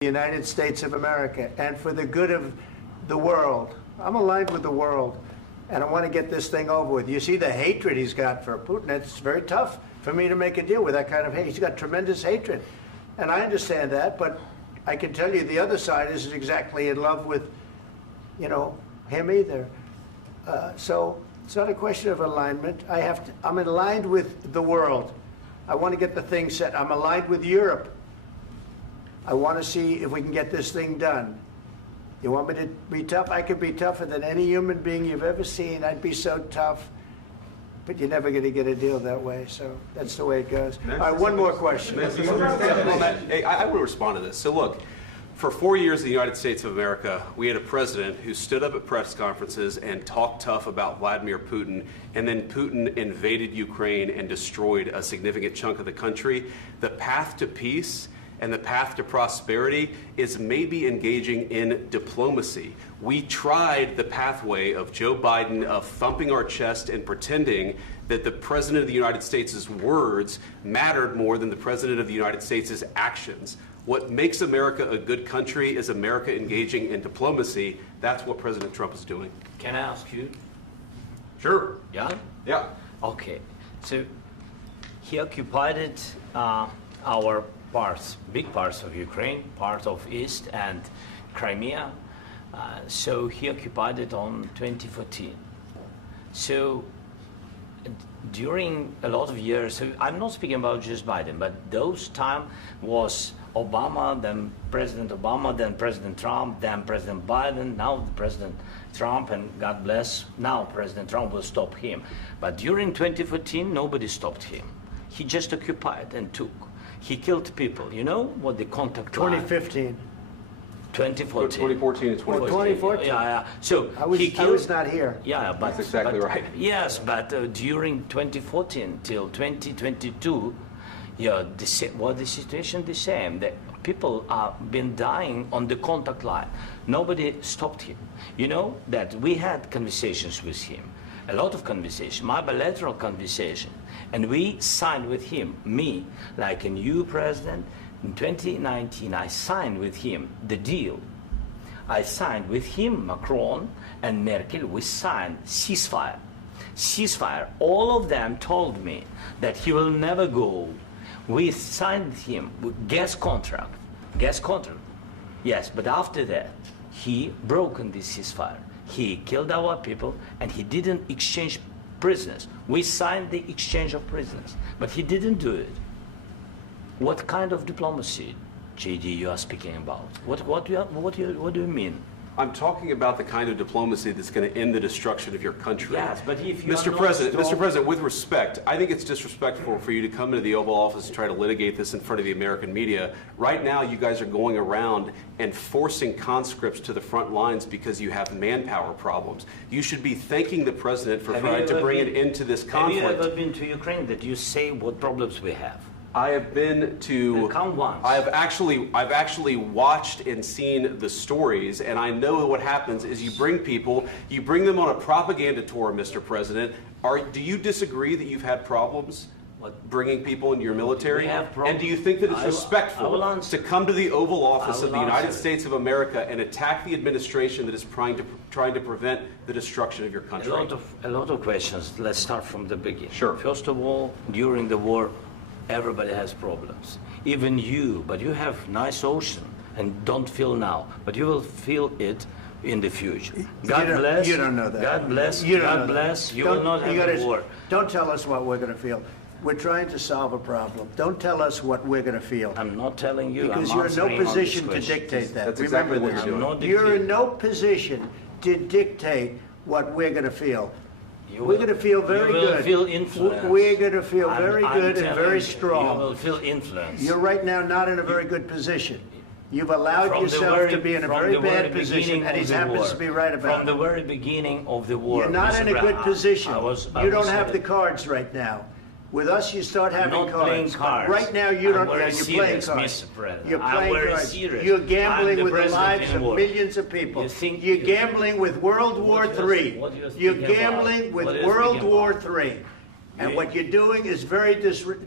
the United States of America and for the good of the world. I'm aligned with the world, and I want to get this thing over with. You see the hatred he's got for Putin. It's very tough for me to make a deal with that kind of hate. He's got tremendous hatred, and I understand that, but I can tell you the other side isn't exactly in love with, you know, him either. So it's not a question of alignment. I'm aligned with the world. I want to get the thing set. I'm aligned with Europe. I want to see if we can get this thing done. You want me to be tough? I could be tougher than any human being you've ever seen. I'd be so tough. But you're never going to get a deal that way. So that's the way it goes. All right, one more question. Hey, I want to respond to this. So look, for 4 years in the United States of America, we had a president who stood up at press conferences and talked tough about Vladimir Putin, and then Putin invaded Ukraine and destroyed a significant chunk of the country. The path to peace and the path to prosperity is maybe engaging in diplomacy. We tried the pathway of Joe Biden, of thumping our chest and pretending that the President of the United States' words mattered more than the President of the United States' actions. What makes America a good country is America engaging in diplomacy. That's what President Trump is doing. Can I ask you? Sure. Yeah? Yeah. Okay. So he occupied our parts, big parts of Ukraine, part of East and Crimea. So he occupied it on 2014. So during a lot of years, so I'm not speaking about just Biden, but those time was Obama, then President Obama, then President Trump, then President Biden, now President Trump, and God bless, now President Trump will stop him. But during 2014, nobody stopped him. He just occupied and took. He killed people. You know what the contact line? 2015. 2014. 2014 and 2014. 2014. Yeah. So I was not here. Yeah, but that's exactly right. Yes, but during 2014 till 2022, yeah, the situation the same. The people have been dying on the contact line. Nobody stopped him. You know that we had conversations with him, a lot of conversations, my bilateral conversation, and we signed with him, me, like a new president. In 2019, I signed with him the deal. I signed with him, Macron and Merkel, we signed ceasefire. Ceasefire. All of them told me that he will never go. We signed him with gas contract. Gas contract. Yes, but after that, he broken this ceasefire. He killed our people and he didn't exchange prisoners. We signed the exchange of prisoners, but he didn't do it. What kind of diplomacy, JD, you are speaking about? What do you mean? I'm talking about the kind of diplomacy that's going to end the destruction of your country. Yes, but if you Mr. President, with respect, I think it's disrespectful for you to come into the Oval Office and try to litigate this in front of the American media. Right now, you guys are going around and forcing conscripts to the front lines because you have manpower problems. You should be thanking the President for trying to bring it into this conflict. Have you ever been to Ukraine that you say what problems we have? I have been to. Count once. I've actually watched and seen the stories, and I know what happens is you bring them on a propaganda tour, Mr. President. Do you disagree that you've had problems bringing people into your military? And do you think that it's respectful to come to the Oval Office of the United States of America and attack the administration that is trying to prevent the destruction of your country? A lot of questions. Let's start from the beginning. Sure. First of all, during the war, everybody has problems, even you, but you have nice ocean and don't feel now, but you will feel it in the future. God bless. You don't know that. God bless. You God bless. You will not have a war. Don't tell us what we're going to feel. We're trying to solve a problem. Don't tell us what we're going to feel. I'm not telling you. Because you're in no position to dictate that. That's exactly what you're doing. You're in no position to dictate what we're going to feel. We're going to feel very good. You will feel influence. We're going to feel very good and very strong. You will feel influence. You're right now not in a very good position. You've allowed yourself to be in a very bad position, and he happens to be right about it. From the very beginning of the war. You're not in a good position. You don't have the cards right now. With us, you start having cards. I'm not playing cards. Right now, you don't. You're playing cards. You're playing cards. You're gambling with the lives of millions of people. You're gambling with World War III. You're gambling with World War III. And what you're doing is very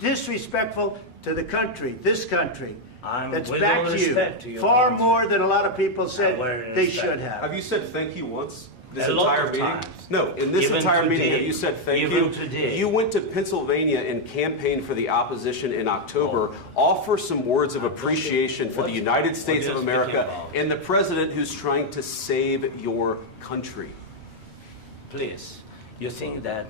disrespectful to the country, this country. that's with backed all respect to you your far country. more than a lot of people said Very they respect. should have. Have you said thank you once? This A lot entire of meeting? times. No, in this Even entire meeting, today. have you said thank Even you? today. You went to Pennsylvania and campaigned for the opposition in October. Offer some words of appreciation for the United States what of are you speaking America about? and the president who's trying to save your country. Please, you think that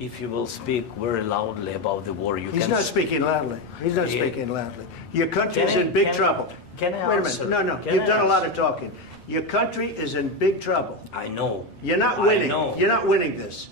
if you will speak very loudly about the war, you He's can... not speaking loudly. He's not Yeah. speaking loudly. Your country's Can I- in big can I- trouble. can I Wait a answer? minute. No, Can you've I done a lot answer? of talking. Your country is in big trouble. I know. You're not I winning. know. You're not winning this.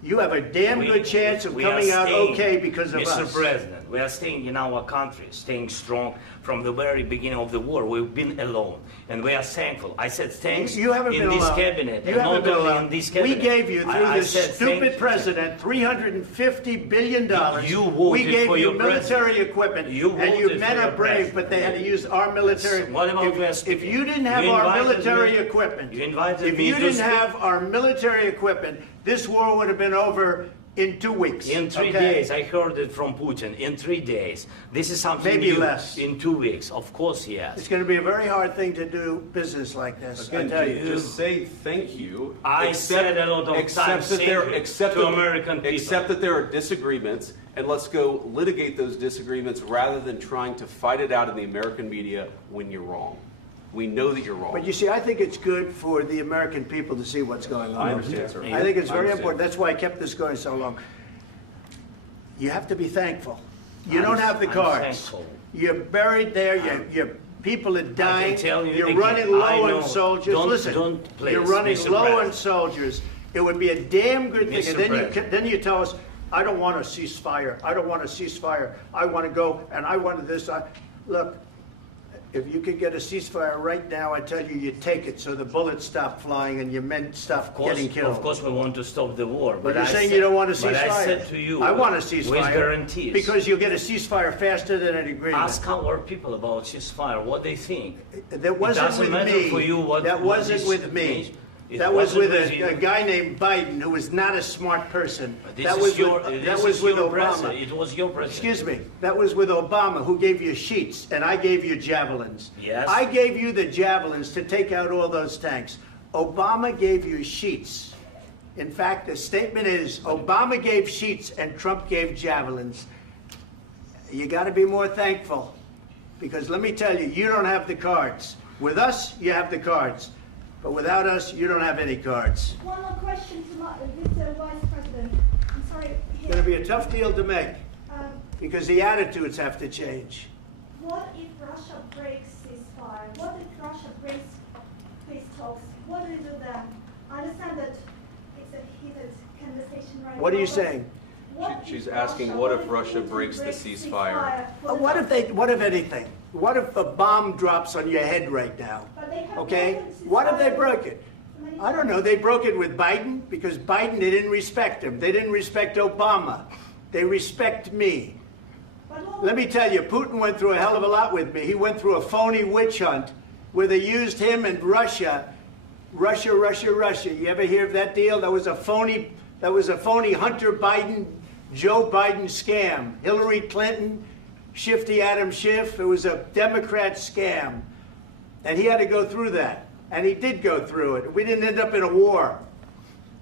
You have a damn good chance of we are coming out staying, okay because of Mr. us. President, we are staying in our country, staying strong from the very beginning of the war. We've been alone, and we are thankful. I said thanks You haven't in been this alone. cabinet, You and haven't not been only alone. in this We cabinet. gave you, through I this said stupid thank you. president, $350 billion. You voted we gave for you your military president. equipment, You and you voted men for are your brave, president. but they had to use our military. What about we are If speaking? you didn't have You our invited military me- equipment, you invited if me you to didn't speak. have our military equipment, this war would have been over in 2 weeks. In 3 okay? days, I heard it from Putin. In 3 days, this is something Maybe new. less. In 2 weeks, of course, yes. It's going to be a very hard thing to do business like this. I Again, tell you. just say thank you. I said a lot of times that there, thank you accept to that- American people. Accept that there are disagreements, and let's go litigate those disagreements rather than trying to fight it out in the American media when you're wrong. We know that you're wrong. But you see, I think it's good for the American people to see what's going on. I understand, sir. I think it's I very understand. important. That's why I kept this going so long. You have to be thankful. You I'm- don't have the I'm cards. thankful. You're buried there. Your people are dying. tell you You're again, running I low know. on soldiers. Don't- Listen, don't please, you're running Mr. low on President. soldiers. It would be a damn good thing. Mr. And then President. then you tell us, I don't want a ceasefire. I don't want a ceasefire. I want to go and I want this. Look, if you could get a ceasefire right now, I tell you, you take it so the bullets stop flying and your men stop getting killed. Of course, we want to stop the war. But you're I saying said- you don't want a ceasefire. But I said to you, I want a ceasefire. with guarantees. Because you'll get a ceasefire faster than an agreement. Ask our people about ceasefire, what they think. That wasn't doesn't with matter me. for you what- That what wasn't this with me. means. It That was wasn't with with you. a guy named Biden who was not a smart person. This That is was your, with, this that was is with your Obama. president. It was your president. Excuse me. That was with Obama, who gave you sheets, and I gave you javelins. Yes. I gave you the javelins to take out all those tanks. Obama gave you sheets. In fact, the statement is Obama gave sheets and Trump gave javelins. You got to be more thankful, because let me tell you, you don't have the cards. With us, you have the cards. But without us, you don't have any cards. One more question to Mr. Vice President. I'm sorry. It's going to be a tough deal to make, Um, because the attitudes have to change. what if Russia breaks ceasefire? What if Russia breaks peace talks? What do you do then? I understand that it's a heated conversation right now. What are you but saying? what She's if asking, Russia- what if Russia Putin breaks the breaks ceasefire? for the What if anything? What if a bomb drops on your head right now? But they have Okay? broken What if they ceasefire broke it? many I don't know. They broke it with Biden because Biden, they didn't respect him. They didn't respect Obama. They respect me. But what Let me tell you, Putin went through a hell of a lot with me. He went through a phony witch hunt where they used him and Russia. Russia. You ever hear of that deal? That was a phony Hunter Biden, Joe Biden scam. Hillary Clinton, Shifty Adam Schiff. It was a Democrat scam. And he had to go through that. And he did go through it. We didn't end up in a war.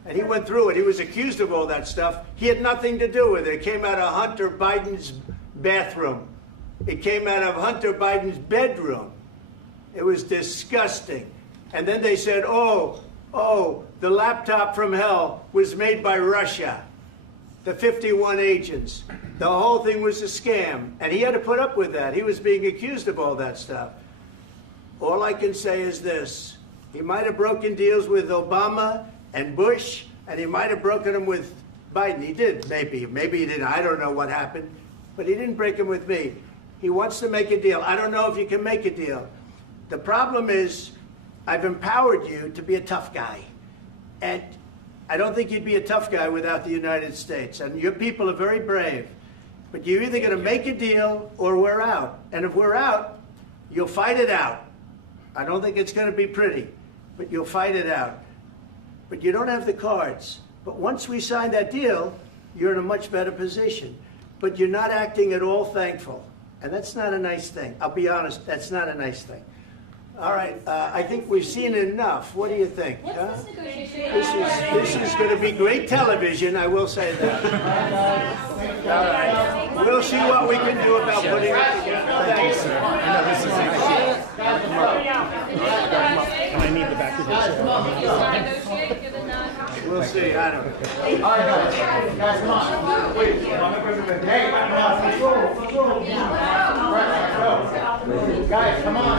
And he went through it. He was accused of all that stuff. He had nothing to do with it. It came out of Hunter Biden's bathroom. It came out of Hunter Biden's bedroom. It was disgusting. And then they said, oh, the laptop from hell was made by Russia. The 51 agents. The whole thing was a scam. And he had to put up with that. He was being accused of all that stuff. All I can say is this. He might have broken deals with Obama and Bush, and he might have broken them with Biden. He did, maybe. Maybe he didn't. I don't know what happened. But he didn't break them with me. He wants to make a deal. I don't know if you can make a deal. The problem is, I've empowered you to be a tough guy. And I don't think you'd be a tough guy without the United States. And your people are very brave. But you're either going to make a deal or we're out. And if we're out, you'll fight it out. I don't think it's going to be pretty, but you'll fight it out. But you don't have the cards. But once we sign that deal, you're in a much better position. But you're not acting at all thankful. And that's not a nice thing. I'll be honest, that's not a nice thing. All right, I think we've seen enough. What do you think? Huh? This is going to be great television, I will say that. All right. We'll see what we can do about putting it together. Thanks. I know this is and I need the back of this. We'll see, I don't know. All right, guys, come on. Wait, hey, let's go. Guys, come on.